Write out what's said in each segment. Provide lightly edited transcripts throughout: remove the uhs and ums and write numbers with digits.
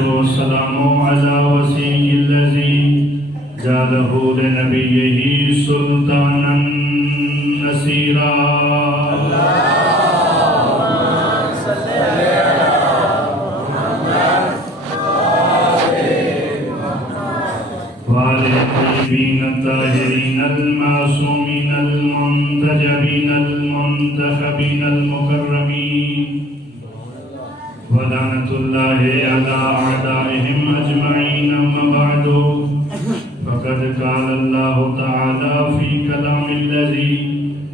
والسلام على وصي الذي جعله لنبيه سلطانا نصيرا وعلى الطيبين الطاهرين المعصومين المنتجبين المنتخبين المكرمين ولعنة الله على أعدائهم أجمعين. أما بعد فقد قال الله تعالى في كلام الذي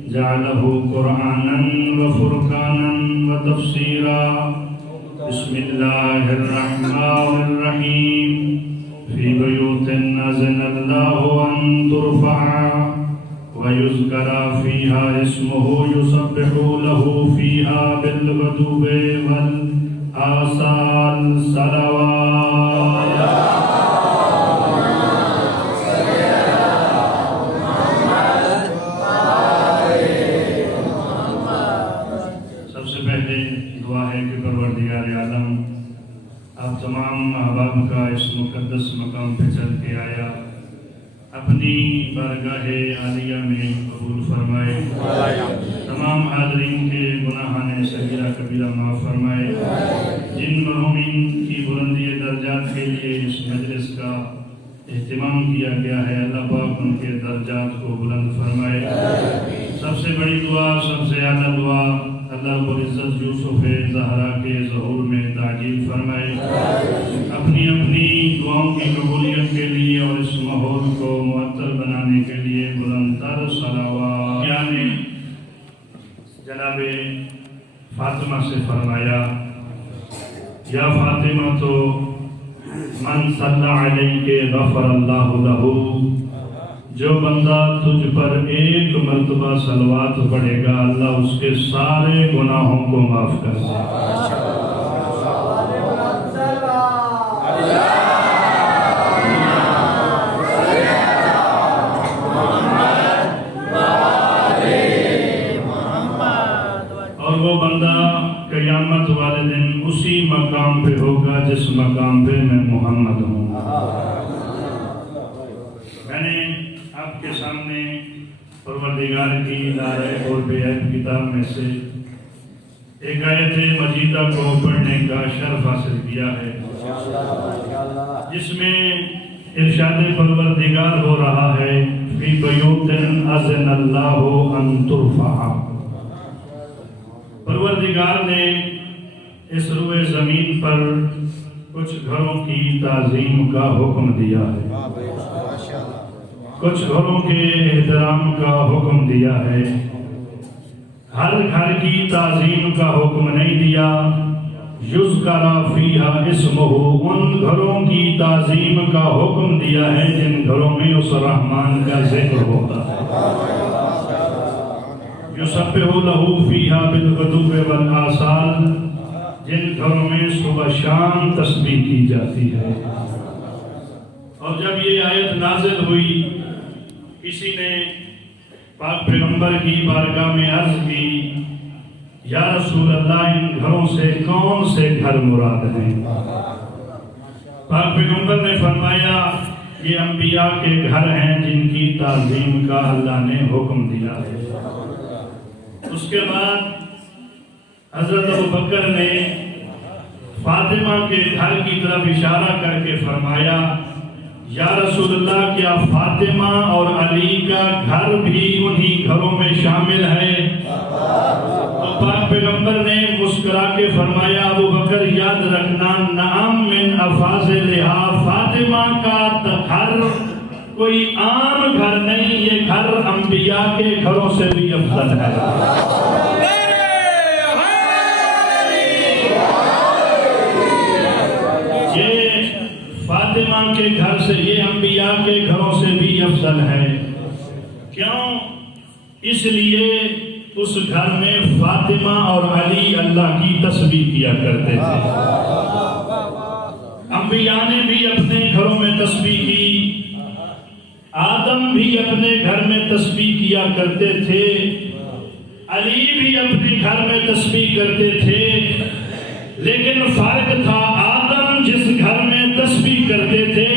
جعله قرآنا وفرقانا وتفسيرا. بسم الله الرحمن الرحيم. في بيوت أذن الله أن ترفع ويذكر فيها اسمه يسبح له فيها بالغدو والآصال صلوات. سب سے پہلے دعا ہے کہ پروردگار عالم آپ تمام احباب کا اس مقدس مقام پہ چل کے آیا اپنی بارگاہ عالیہ میں قبول فرمائے. تمام حاضرین کے گناہان صغیرہ کبیرہ معاف فرمائے. جن مرحومین کی بلندی درجات کے لیے اس مجلس کا اہتمام کیا گیا ہے اللہ پاک ان کے درجات کو بلند فرمائے. سب سے بڑی دعا، سب سے اعلیٰ دعا اللہ رب العزت یوسف زہرا کے ظہور میں تعجیل فرمائے. اپنی اپنی دعاؤں کی قبولیت کے لیے اور اس ماحول کو معطر بنانے کے لیے بلند تر صلوات. یعنی جناب فاطمہ سے فرمایا یا فاطمہ تو من صلی علیک غفر اللہ لہ، جو بندہ تجھ پر ایک مرتبہ صلوات پڑھے گا اللہ اس کے سارے گناہوں کو معاف کر دے گا. اور وہ بندہ قیامت والے دن اسی مقام پہ ہوگا جس مقام پہ میں محمد ہوں. میں نے آپ کے سامنے پروردگار کی لارے اور بے عیب کتاب میں سے ایک آیت مجیدہ کو پڑھنے کا شرف حاصل کیا ہے جس میں ارشاد پروردگار ہو رہا ہے فی بیوت اذن اللہ ان ترفع. پروردگار نے اس روئے زمین پر کچھ گھروں کی تعظیم کا حکم دیا ہے، کچھ گھروں کے احترام کا حکم دیا ہے. ہر گھر کی تعظیم کا حکم نہیں دیا. یذکر فیہا اسمہ، ان گھروں کی تعظیم کا حکم دیا ہے جن گھروں میں اس رحمان کا ذکر ہوتا ہے. یسبح لہ فیہا بالغدو والآصال، جن گھروں میں صبح شام تسبیح کی جاتی ہے. اور جب یہ آیت نازل ہوئی کسی نے پاک پیغمبر کی بارگاہ میں عرض کی یا رسول اللہ ان گھروں سے کون سے گھر مراد ہیں؟ پاک پیغمبر نے فرمایا یہ انبیاء کے گھر ہیں جن کی تعظیم کا اللہ نے حکم دیا ہے. اس کے بعد حضرت ابوبکر نے فاطمہ کے گھر کی طرف اشارہ کر کے فرمایا یا رسول اللہ کیا فاطمہ اور علی کا گھر بھی انہی گھروں میں شامل ہے؟ تو پاک پیغمبر نے مسکرا کے فرمایا ابوبکر یاد رکھنا نعم من افاضلہا، فاطمہ کا گھر کوئی عام گھر نہیں، یہ گھر انبیاء کے گھروں سے بھی افضل ہے. فاطمہ کے گھر سے یہ انبیاء کے گھروں سے بھی افضل ہے. کیوں؟ اس لیے اس گھر میں فاطمہ اور علی اللہ کی تسبیح کیا کرتے تھے. انبیاء نے بھی اپنے گھروں میں تسبیح کی. آدم بھی اپنے گھر میں تسبیح کیا کرتے تھے، علی بھی اپنے گھر میں تسبیح کرتے تھے، لیکن فرق تھا آدم جس گھر میں تسبیح کرتے تھے،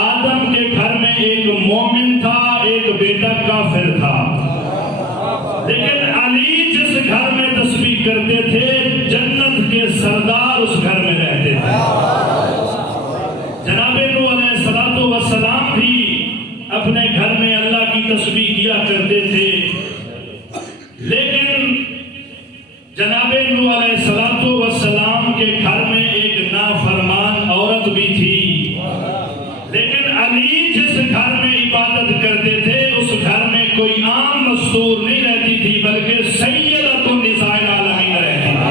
آدم کے گھر میں ایک مومن تھا، ایک بیٹا کافر تھا، لیکن علی جس گھر میں تسبیح کرتے تھے جنت کے سردار اس گھر میں رہتے تھے۔ جناب نوح علیہ السلام بھی اپنے گھر میں اللہ کی تسبیح کیا کرتے تھے، لیکن جناب نوح علیہ السلام کے گھر میں ایک نافرمان عورت بھی تھی، لیکن علی جس گھر میں عبادت کرتے تھے اس گھر میں کوئی عام مستور نہیں رہتی تھی بلکہ سیدۃ النساء العالمین رہتی تھی۔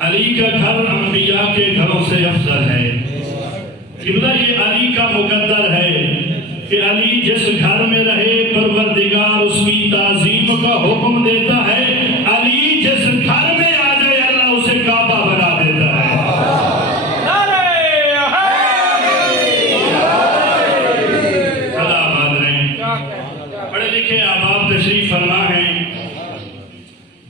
علی کا گھر انبیاء کے گھروں سے افضل ہے۔ قبلہ یہ علی کا مقدر ہے کہ علی جس گھر میں رہے پروردگار اس کی تعظیم کا حکم دیتا ہے، علی جس گھر میں آ جائے اللہ اسے کعبہ بنا دیتا ہے۔ خدا آباد رہیں، پڑھے لکھے احباب تشریف فرما ہے۔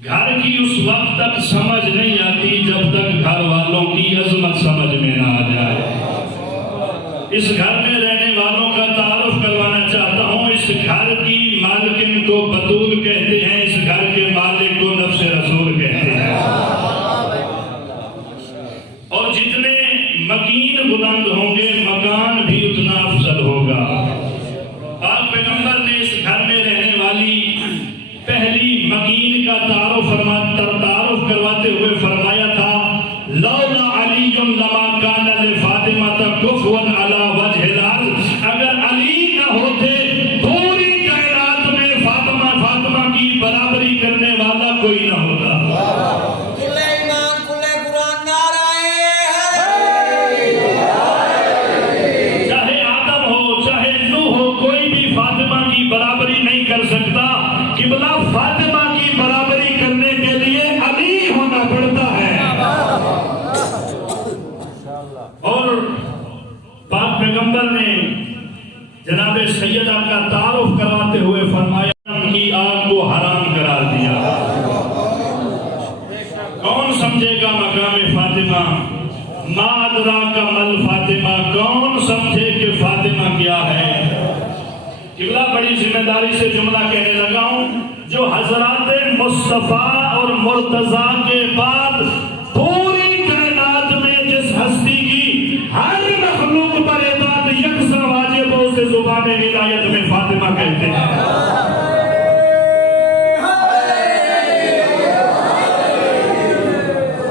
گھر کی اس وقت تک سمجھ نہیں آتی جب تک گھر والوں کی عظمت سمجھ میں نہ آ جائے۔ اس گھر میں رہنے والوں کا تعارف کروانا چاہتا ہوں۔ اس گھر کی مالکن کو بطول کہتے ہیں، اس گھر کے مالک کو نفس رسول کہتے ہیں، اور جتنے مکین بلند ہوں گے مکان بھی اتنا افضل ہوگا۔ پاک پیغمبر نے اس گھر میں رہنے والی پہلی مکین کا تعارف کرواتے ہوئے فرمایا تھا، لولا علی لما کان لفاطمہ کفوا علی وجہ الارض، اگر علی نہ ہوتے پوری کائنات میں فاطمہ کی برابری کرنے والا کوئی نہ ہوتا۔ چاہے آدم ہو چاہے نوح ہو، کوئی بھی فاطمہ کی برابری نہیں کر سکتا۔ قبلہ فاطمہ کی برابری کرنے کے لیے علی ہونا پڑتا ہے۔ اور پاک پیغمبر نے جناب سیدہ کا تعارف کرواتے ہوئے فرمایا ان کی آگ کو حرام قرار دیا۔ کون سمجھے گا مقام فاطمہ؟ ما ادراک مل فاطمہ، کون سمجھے کہ فاطمہ کیا ہے؟ قبلہ بڑی ذمہ داری سے جملہ کہنے لگا ہوں، جو حضرات مصطفیٰ اور مرتضیٰ کے بعد پوری کائنات میں جس ہستی کی ہر مخلوق پر اطاعت یکساں واجب ہو اسے زبان ہدایت میں فاطمہ کہتے ہیں۔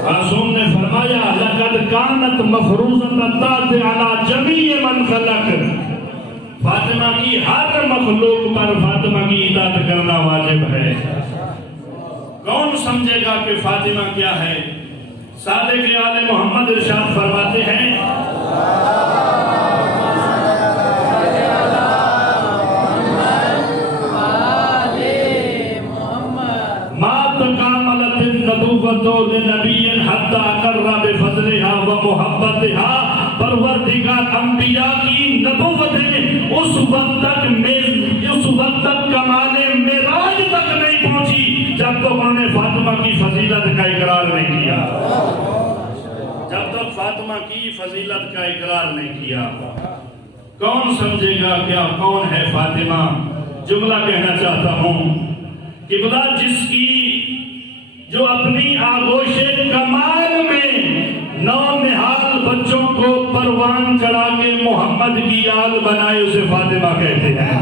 معصوم نے فرمایا لقد کانت مفروضۃ الطاعۃ علی جمیع من خلق، فاطمہ کی ہر مخلوق پر فاطمہ کی اطاعت کرنا واجب ہے۔ کون سمجھے گا کہ فاطمہ کیا ہے؟ صادق آل محمد ارشاد فرماتے ہیں، ما تکاملت النبوۃ لنبی حتی اقر بفضلها ومحبتها، پروردگار انبیاء کی نبوتیں اس وقت تک کمال معراج تک نہیں پہنچی جب تک انہوں نے فاطمہ کی فضیلت کا اقرار نہیں کیا، جب تک فاطمہ کی فضیلت کا اقرار نہیں کیا۔ کون سمجھے گا کیا کون ہے فاطمہ؟ جملہ کہنا چاہتا ہوں، قبلہ جس کی جو اپنی آغوش کمال میں نو نہال بچوں کو پروان چڑھا کے محمد کی آل بنائے اسے فاطمہ کہتے ہیں۔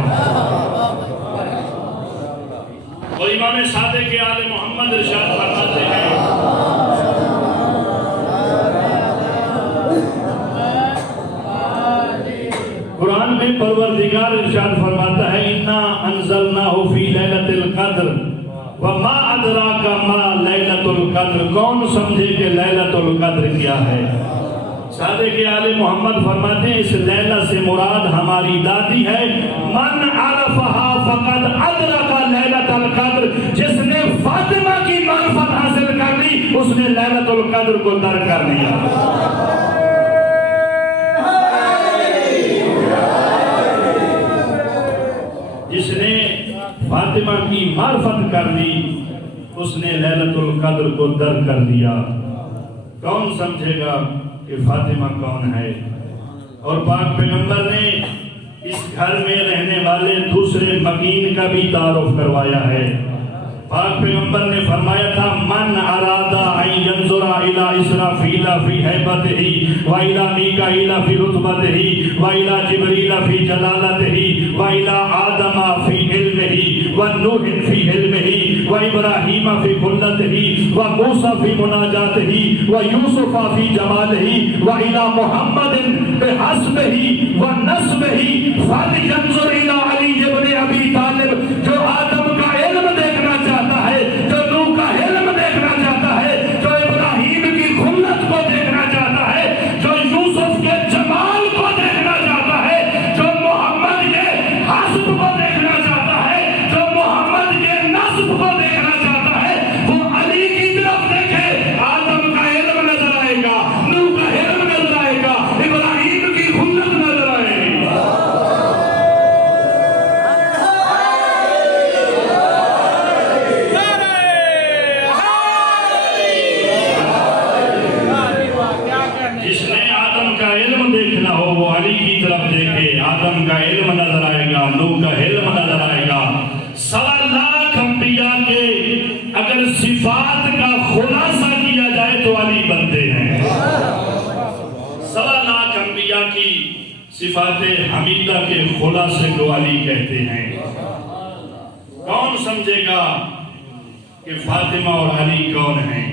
اور امام صادق آل محمد ارشاد فرماتے ہیں، قرآن میں پروردگار ارشاد فرماتا ہے، اِنَّا أَنزَلْنَاهُ فِي لَيْلَةِ الْقَدْرِ وَمَا أَدْرَاكَ مَا لَيْلَةُ الْقَدْرِ، کون سمجھے کہ لیلۃ القدر کیا ہے؟ صادق آل محمد فرماتے ہیں اس لیلہ سے مراد ہماری دادی ہے. من عرفہا فقد ادرک لیلۃ القدر. جس نے فاطمہ کی معرفت حاصل کر لی اس نے لیلۃ القدر کو در کر لیا. جس نے فاطمہ کی معرفت کر لی اس نے لیلۃ القدر کو در کر دیا. کون سمجھے گا کہ فاطمہ کون ہے؟ اور پاک پیغمبر نے اس گھر میں رہنے والے دوسرے مکین کا بھی تعارف کروایا ہے. پاک پیغمبر نے فرمایا تھا من ارادہ ان ینظر الی اسرافیل فی ہیبتہ و الی میکائیل فی رتبتہ و الی جبریل فی جلالتہ و الی آدم فی علمہ و نوح فی علمہ و ابراہیم فی خلتہ و موسیٰ فی مناجاتہ و یوسف فی جمالہ و الی محمد بحسبہ و نسبہ فلینظر الی علی ابن ابی طالب. جو آدم کا علم دیکھنا چاہتا ہے, جو نوح کا علم دیکھنا چاہتا ہے, جو ابراہیم کی خلت کو دیکھنا چاہتا ہے, جو یوسف کے جمال کو دیکھنا چاہتا ہے, جو محمد کے حسب کو دیکھنا چاہتا ہے, جو محمد کے نسب کو دیکھنا چاہتا ہے, وہ علی کی طرف دیکھے. آدم کا علم نظر آئے گا, نوح کا علم نظر آئے گا, ابراہیم کی خلت نظر آئے گی. آدم کا علم نظر آئے گا, نوح کا علم نظر آئے گا. 1.25 لاکھ انبیاء کے اگر صفات کا خلاصہ کیا جائے تو علی بنتے ہیں. 1.25 لاکھ انبیاء کی صفات حمیدہ کے خلاصے کو علی کہتے ہیں. کون سمجھے گا کہ فاطمہ اور علی کون ہیں؟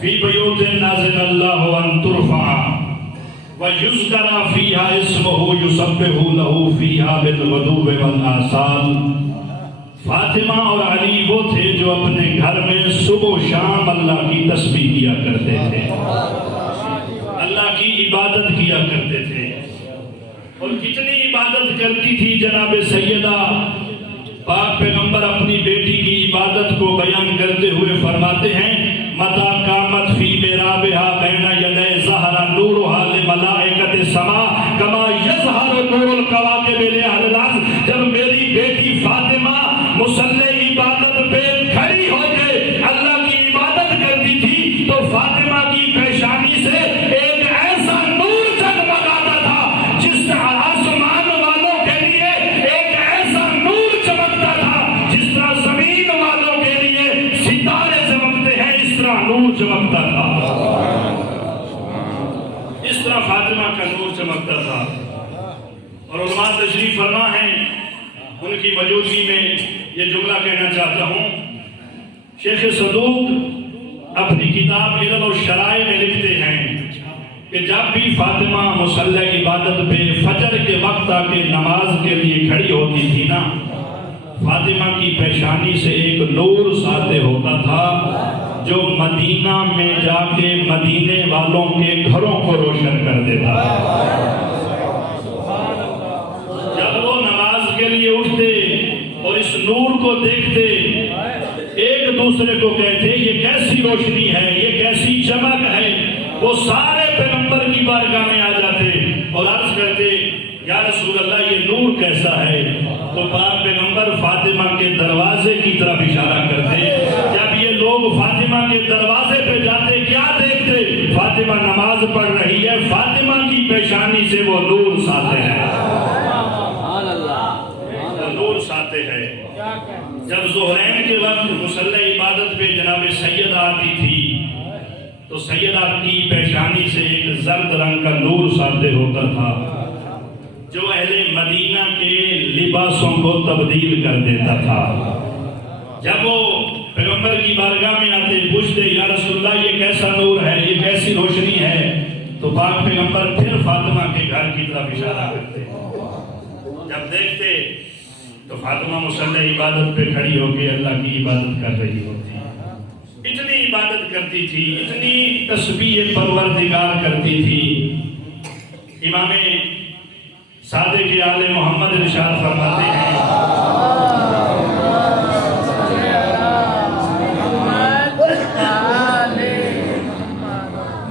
فی بیوت نازل اللہ ان ترفع وَيُذْكَرَ فِيهَا اسْمُهُ يُسَبِّحُ لَهُ فِيهَا بِالْغُدُوِّ وَالْآصَالِ. فاطمہ اور علی وہ تھے جو اپنے گھر میں صبح و شام اللہ کی تسبیح کیا کرتے تھے, اللہ کی عبادت کیا کرتے تھے. اور کتنی عبادت کرتی تھی جناب سیدہ پاک پیغمبر اپنی بیٹی کی عبادت کو بیان کرتے ہوئے فرماتے ہیں مَتَا قَامَتْ فِي مِحْرَابِهَا بَيْنَ يَدَيْ ظَهَرَ نُورُهَا لِمَلَائِكَةِ السَّمَاءِ كَمَا يَظْهَرُ نُورُ الْكَوَاكِبِ لِأَهْلِ الْأَرْضِ. جب میری بیٹی فاطمہ مصلی عبادت پہ کھڑی ہو کے اللہ کی عبادت کرتی تھی تو فاطمہ کی پیشانی سے ایک ایسا نور جگمگاتا تھا جس طرح آسمان والوں کے لیے ایک ایسا نور چمکتا تھا جس طرح زمین والوں کے لیے ستارے چمکتے ہیں, اس طرح نور چمکتا تھا. اس طرح فاطمہ کا نور چمکتا تھا. اور علماء تشریف فرما ہیں, ان کی موجودگی میں یہ جملہ کہنا چاہتا ہوں. شیخ صدوق اپنی کتاب علل و شرائع میں لکھتے ہیں کہ جب بھی فاطمہ مصلی عبادت پہ فجر کے وقت آ کے نماز کے لیے کھڑی ہوتی تھی نا, فاطمہ کی پیشانی سے ایک نور ساطع ہوتا تھا جو مدینہ میں جا کے مدینے والوں کے گھروں کو روشن کر دیتا. جب وہ نماز کے لیے اٹھتے اور اس نور کو دیکھتے, ایک دوسرے کو کہتے یہ کیسی روشنی ہے, یہ کیسی چمک ہے. وہ سارے پیغمبر کی بارگاہ میں آ جاتے اور عرض کرتے یا رسول اللہ یہ نور کیسا ہے. تو پاک پیغمبر فاطمہ کے دروازے کی طرف اشارہ کرتے. جب یہ لوگ فاطمہ کے دروازے پہ جاتے کیا دیکھتے؟ فاطمہ نماز پڑھ رہی ہے, فاطمہ کی پیشانی سے وہ نور ساطع ہے, وہ نور ساطع ہے. جب ظہرین کے وقت مصلی عبادت پہ جناب سیدہ آتی تھی تو سیدہ کی پیشانی سے ایک زرد رنگ کا نور ساطع ہوتا تھا جو اہل مدینہ کے لباسوں کو تبدیل کر دیتا تھا. جب وہ پیغمبر کی بارگاہ میں آتے پوچھتے یا رسول اللہ یہ کیسا نور ہے, یہ کیسی روشنی ہے, تو پاک پیغمبر پھر فاطمہ کے گھر کی طرف اشارہ کرتے. جب دیکھتے تو فاطمہ مصلی عبادت پہ کھڑی ہو کے اللہ کی عبادت کر رہی ہوتی. اتنی عبادت کرتی تھی، اتنی تسبیح پروردگار کرتی تھی۔ امام صادق آل محمد ارشاد فرماتے ہیں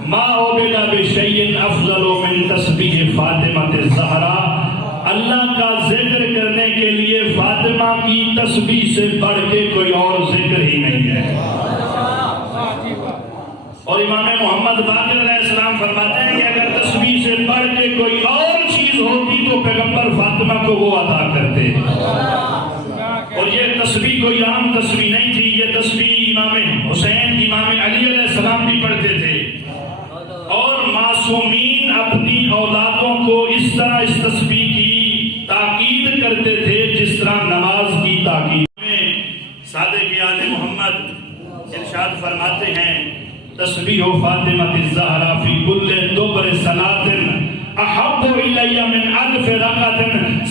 ما عبد بشیء افضل من تسبیح فاطمہ الزہرا، اللہ کا ذکر کرنے کے لیے فاطمہ کی تسبیح سے بڑھ کے کوئی اور ذکر ہی نہیں ہے۔ اور امام محمد باقر علیہ السلام فرماتے ہیں کہ اگر تسبیح سے بڑھ کے کوئی اور چیز ہوتی تو پیغمبر فاطمہ کو وہ عطا کرتے۔ اور یہ تسبیح کوئی عام تسبیح نہیں تھی، یہ تسبیح امام حسین، امام علی علیہ السلام بھی پڑھتے تھے۔ اور معصومین اپنی اولادوں کو اس طرح اس تسبیح کی تاکید کرتے تھے جس طرح نماز کی تاکید۔ صادق آل محمد ارشاد فرماتے ہیں تسبیح فاطمہ الزہرا فی کل دبر صلاۃ احب الی من الف رکعت۔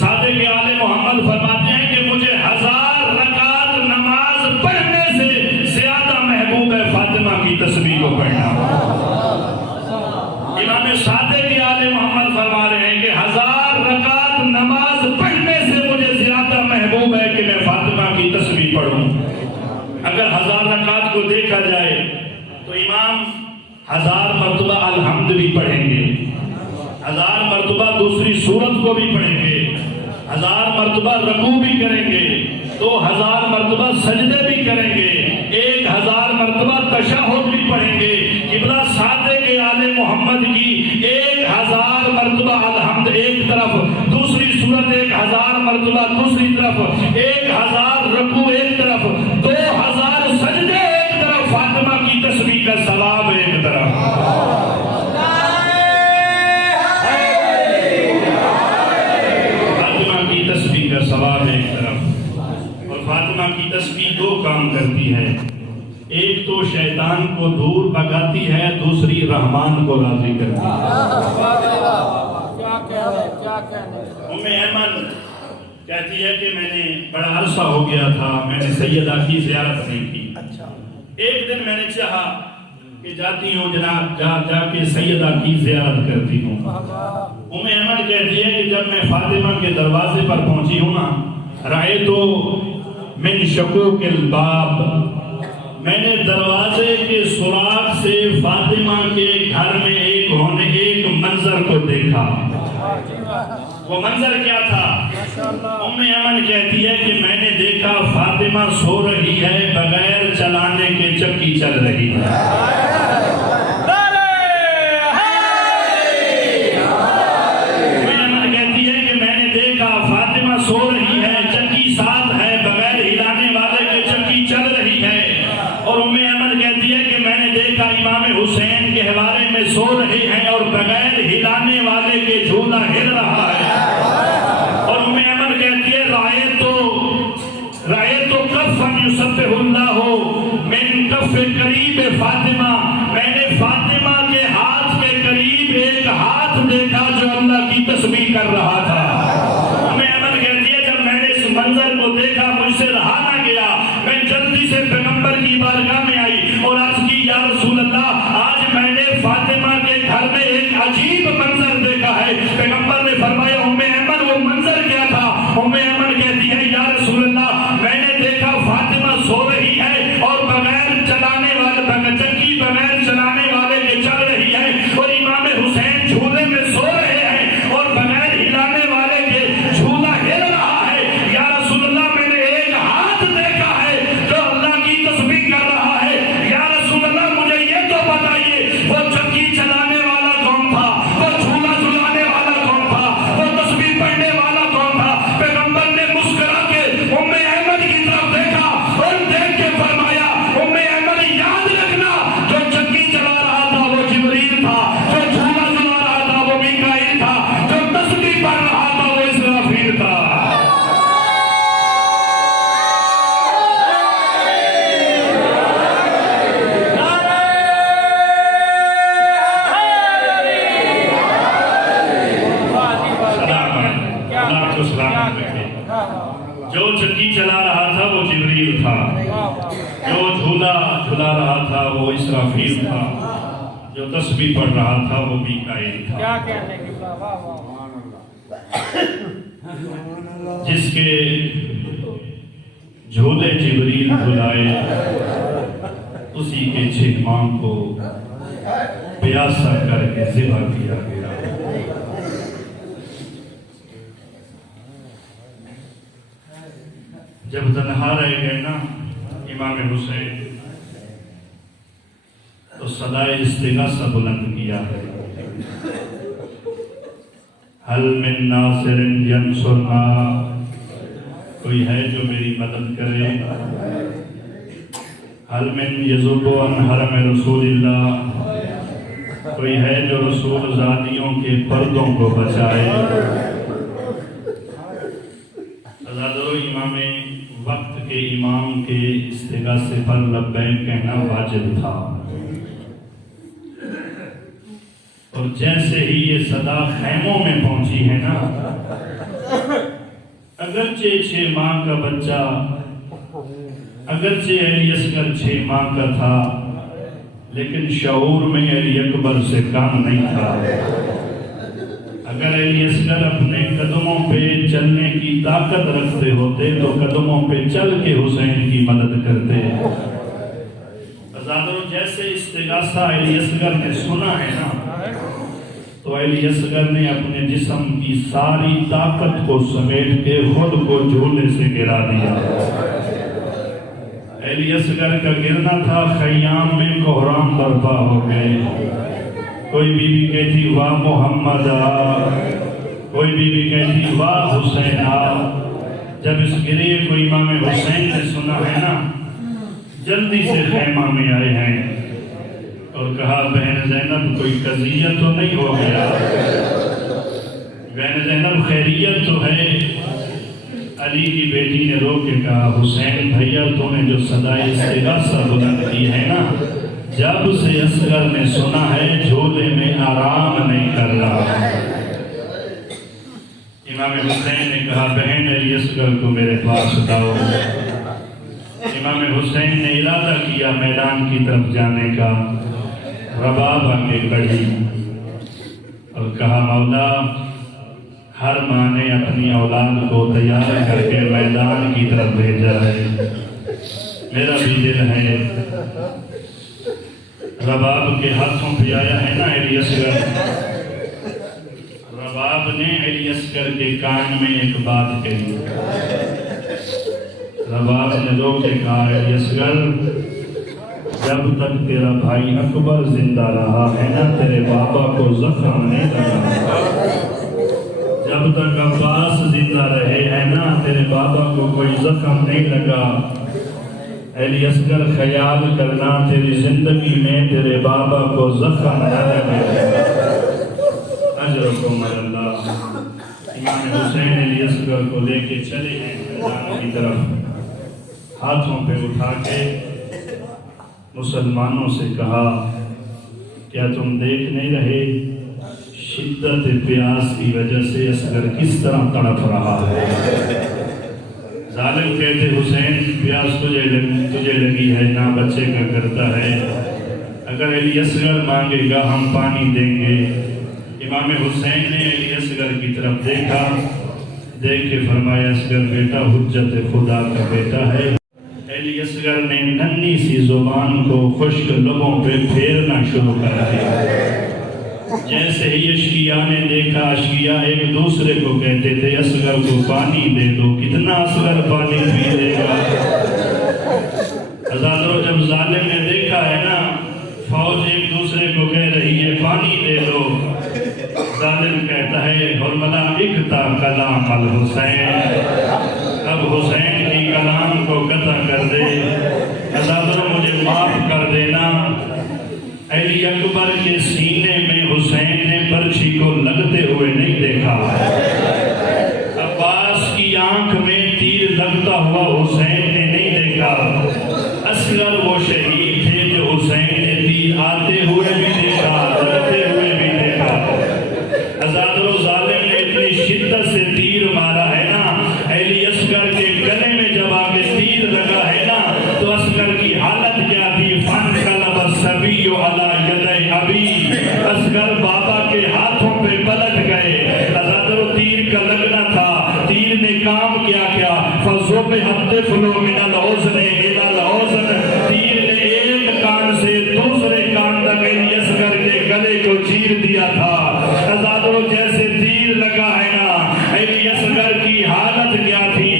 صادق آل محمد فرماتے ہیں کہ مجھے 1000 رکعت نماز پڑھنے سے زیادہ محبوب ہے فاطمہ کی تسبیح کو پڑھنا۔ امام صادق آل محمد فرما رہے ہیں کہ 1000 رکعت نماز پڑھنے سے مجھے زیادہ محبوب ہے کہ میں فاطمہ کی تسبیح پڑھوں۔ اگر 1000 رکعت کو دیکھا جائے تو امام 1000 مرتبہ الحمد بھی پڑھیں گے، 1000 مرتبہ دوسری سورت کو بھی پڑھیں گے، 1000 مرتبہ رکوع بھی کریں گے، 2000 مرتبہ سجدے بھی کریں گے، 1000 مرتبہ تشہد بھی پڑھیں گے۔ قبلہ صادق آل محمد کی 1000 مرتبہ الحمد ایک طرف، دوسری سورت 1000 مرتبہ دوسری طرف، 1000 رکوع ایک طرف، 2000 سجدے ایک طرف، فاطمہ کی تسبیح کا ثواب ایک طرف۔ فاطمہ کی تسبیح کا ثواب ایک طرف۔ اور فاطمہ کی تسبیح 2 کام کرتی ہے، ایک تو شیطان کو دور بھگاتی ہے، دوسری رحمان کو راضی کرتی ہے۔ ام ایمن کہتی ہے کہ میں نے بڑا عرصہ ہو گیا تھا میں نے سیدہ کی زیارت نہیں کی۔ ایک دن میں نے چاہا کہ جاتی ہوں جناب، جا کے سیدہ کی زیارت کرتی ہوں۔ ام ایمن کہتی ہے کہ جب میں فاطمہ کے دروازے پر پہنچی ہوں نا، رأیت من شقوق الباب، میں نے دروازے کے سوراخ سے فاطمہ کے گھر میں ایک منظر کو دیکھا۔ وہ منظر کیا تھا؟ ام ایمن کہتی ہے کہ میں نے دیکھا فاطمہ سو رہی ہے، بغیر چلانے کے چکی چل رہی ہے۔ ام ایمن کہتی ہے کہ میں نے دیکھا فاطمہ سو رہی ہے، چکی ساتھ ہے، بغیر ہلانے والے کے چکی چل رہی ہے۔ اور ام ایمن کہتی ہے کہ میں نے دیکھا امام حسین گہوارے میں سو رہے ہیں اور بغیر ہلانے والے کے جھولا ہل رہا ہے۔ اور ام ایمن کہتی ہے رأیت کفن یسبح اللہ من کف قریب فاطمہ، میں نے فاطمہ کے ہاتھ کے قریب ایک ہاتھ دیکھا جو اللہ کی تسبیح کر رہا تھا۔ ام ایمن کہتی ہے جب میں نے اس منظر کو دیکھا مجھ سے رہا نہ گیا، میں جلدی سے پیغمبر کی بارگاہ میں آئی اور عرض کی یا رسول اللہ، آج میں نے فاطمہ کے گھر میں ایک عجیب منظر دیکھا ہے۔ پیغمبر نے فرمایا ام ایمن وہ منظر کیا تھا؟ ام ایمن کہتی ہے یا رسول اللہ، میں نے دیکھا فاطمہ سو رہی ہے اور بغیر چلانے والے چکی بغیر چلانے والے کے چل رہی ہے، اور امام حسین جھولے میں سو رہے ہیں اور بغیر ہلانے والے کے جھولا ہل رہا ہے۔ یا رسول اللہ میں نے ایک ہاتھ دیکھا ہے جو اللہ کی تسبیح کر رہا ہے۔ یا رسول اللہ مجھے یہ تو بتائیے وہ چکی چلانے والا کون تھا، وہ جھولا جھلانے والا کون تھا، وہ تسبیح پڑھنے والا کون تھا؟ پیغمبر نے مسکرا کے ام ایمن کی طرف دیکھا اور دیکھ کے فرمایا ام ایمن یاد رکھنا جو چکی چلا رہا تھا وہ جبریل تھا، جو جھولا جھلا رہا تھا وہ میکائیل تھا، جو تسبیح پڑھ رہا تھا وہ اسرافیل تھا۔ جو چکی چلا رہا تھا وہ جبریل تھا، جو جھولا جھلا رہا تھا وہ اسرافیل تھا، جو تسبیح پڑھ رہا تھا وہ میکائیل تھا۔ جس کے جھولے جبریل جھلائے اسی کے چھ ماہ کو پیاسا کر کے ذبح کیا گیا۔ جب تنہا رہ گئے نا امام حسین تو صدائے استغاثہ بلند کیا ہے، حل من ناصر ینصرنا، کوئی ہے جو میری مدد کرے، حل من یذب عن حرم رسول اللہ، کوئی ہے جو رسول زادیوں کے پردوں کو بچائے۔ حضرات امام وقت کے امام کے استغاثے پر لبیک کہنا واجب تھا، اور جیسے ہی یہ صدا خیموں میں پہنچی ہے نا، اگرچہ 6 ماہ کا بچہ، اگرچہ علی اصغر 6 ماہ کا تھا، لیکن شعور میں علی اکبر سے کام نہیں تھا۔ اگر علی اصغر اپنے قدموں پہ چلنے کی طاقت رکھتے ہوتے تو قدموں پہ چل کے حسین کی مدد کرتے۔ ازادروں جیسے استغاثہ علی اصغر نے سنا ہے نا، تو علی اصغر نے اپنے جسم کی ساری طاقت کو سمیٹ کے خود کو جھولے سے گرا دیا۔ علی اصغر کا گرنا تھا، خیام میں کوہرام برپا ہو گئے۔ کوئی بی بی کہتی واہ محمد آ، کوئی بی بی کہتی واہ حسین آ۔ جب اس گریے کو امام حسین نے سنا ہے نا، جلدی سے خیمہ میں آئے ہیں اور کہا بہن زینب کوئی قضیہ تو نہیں ہو گیا؟ بہن زینب خیریت تو ہے؟ علی کی بیٹی نے رو کے کہا حسین بھیا تو نے جو صدائے استغاثہ بلند کی ہے نا، جب سے اصغر نے سنا ہے جھولے میں آرام نہیں کر رہا۔ امام حسین نے کہا بہن علی اصغر کو میرے پاس لاؤ۔ امام حسین نے ارادہ کیا میدان کی طرف جانے کا، رباب آگے بڑھی اور کہا مولا، ہر ماں نے اپنی اولاد کو تیار کر کے میدان کی طرف بھیجا ہے، میرا بھی دل ہے۔ رباب کے ہاتھوں پہ آیا ہے نا علی اصغر، رباب نے علی اصغر کے کان میں ایک بات کہی۔ رباب نے رو کے کہا علی اصغر، جب تک تیرا بھائی اکبر زندہ رہا ہے نا، تیرے بابا کو زخم نہیں لگا۔ جب تک عباس زندہ رہے ہیں نا، تیرے بابا کو کوئی زخم نہیں لگا۔ علی اصغر خیال کرنا تیری زندگی میں تیرے بابا کو زخم نہ لگے۔ اجرکم اللہ۔ امام حسین علی اصغر کو لے کے چلے ہیں میدان کی طرف، ہاتھوں پہ اٹھا کے مسلمانوں سے کہا کیا تم دیکھ نہیں رہے شدت پیاس کی وجہ سے اصغر کس طرح تڑپ رہا ہے؟ ظالم کہتے حسین پیاس تجھے لگی ہے، نہ بچے کا کرتا ہے، اگر علی اصغر مانگے گا ہم پانی دیں گے۔ امام حسین نے علی اصغر کی طرف دیکھا، دیکھ کے فرمایا اصغر بیٹا حجت خدا کا بیٹا ہے۔ علی اصغر نے ننھی سی زبان کو خشک لبوں پہ پھیرنا شروع کر دیا۔ جیسے ہی اشقیاء نے دیکھا، اشقیاء ایک دوسرے کو کہتے تھے اصغر کو پانی دے دو، کتنا اصغر پانی پی دے گا؟ حضرات جب ظالم نے دیکھا ہے نا فوج ایک دوسرے کو کہہ رہی ہے پانی دے دو، ظالم کہتا ہے حرملا اکتا کلام الحسین، اب حسین کی کلام کو قطع کر دے۔ حضرات مجھے معاف کر دینا، علی اکبر کے سینے میں حسین نے برچھی کو لگتے ہوئے نہیں دیکھا، عباس کی آنکھ میں تیر لگتا ہوا حسین نے نہیں دیکھا۔ اصغر وہ شہید تھے جو حسین نے تیر آتے ہوئے بھی دیکھا، لگتے ہوئے بھی دیکھا۔ آزاد و ظالم نے اتنی شدت سے تیر مارا ہے نا، علی اصغر کے دیا تھا. عزادوں جیسے تیر لگا ہے نا, علی اصغر کی حالت کیا تھی.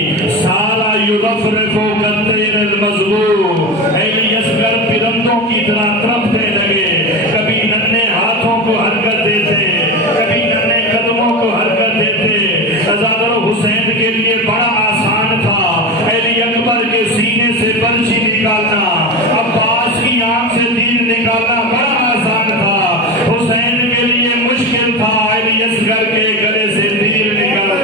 سارا یرفرفو کالطیر المزبوع, علی اصغر پرندوں کی طرح تڑپنے لگے. کبھی ننھے ہاتھوں کو حرکت دیتے, کبھی ننھے قدموں کو حرکت دیتے. عزادوں حسین کے لیے بڑا آسان تھا علی اکبر کے سینے سے برچی نکالنا, عباس کی آنکھ سے تیر نکالنا بڑا آسان تھا. حسین کے لیے مشکل تھا علی اصغر کے گلے سے تیر نکالنا.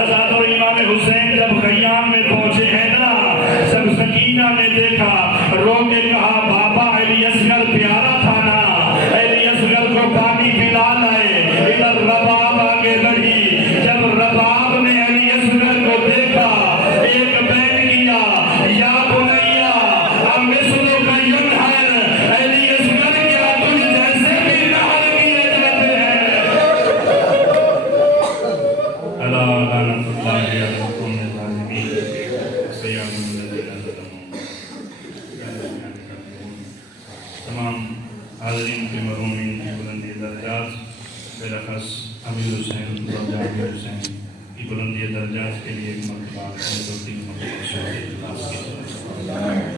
عزادوں امام حسین جب خیام میں پہنچے ہیں نا, سب سکینہ نے دیکھا, رو کے کہا بابا علی اصغر پیارا تھا نا, علی اصغر کو پانی پلا لائے. ادھر رباب آگے بڑھی, جب رباب نے علی اصغر کو دیکھا ایک بیت کیا, یا بنیا امثلو کا ینہر, علی اصغر کیا تجھ جیسے بھی نہر کیے جاتے ہیں. اللہ لعنت اللہ علی القوم الظالمین سیاق الذین ظلموا. تمام حاضرین کے مرحومین کی بلندی درجات, بالاخص امیر حسین جعفر حسین کی بلندی درجات کے لیے ایک مرتبہ 2-3 مرتبہ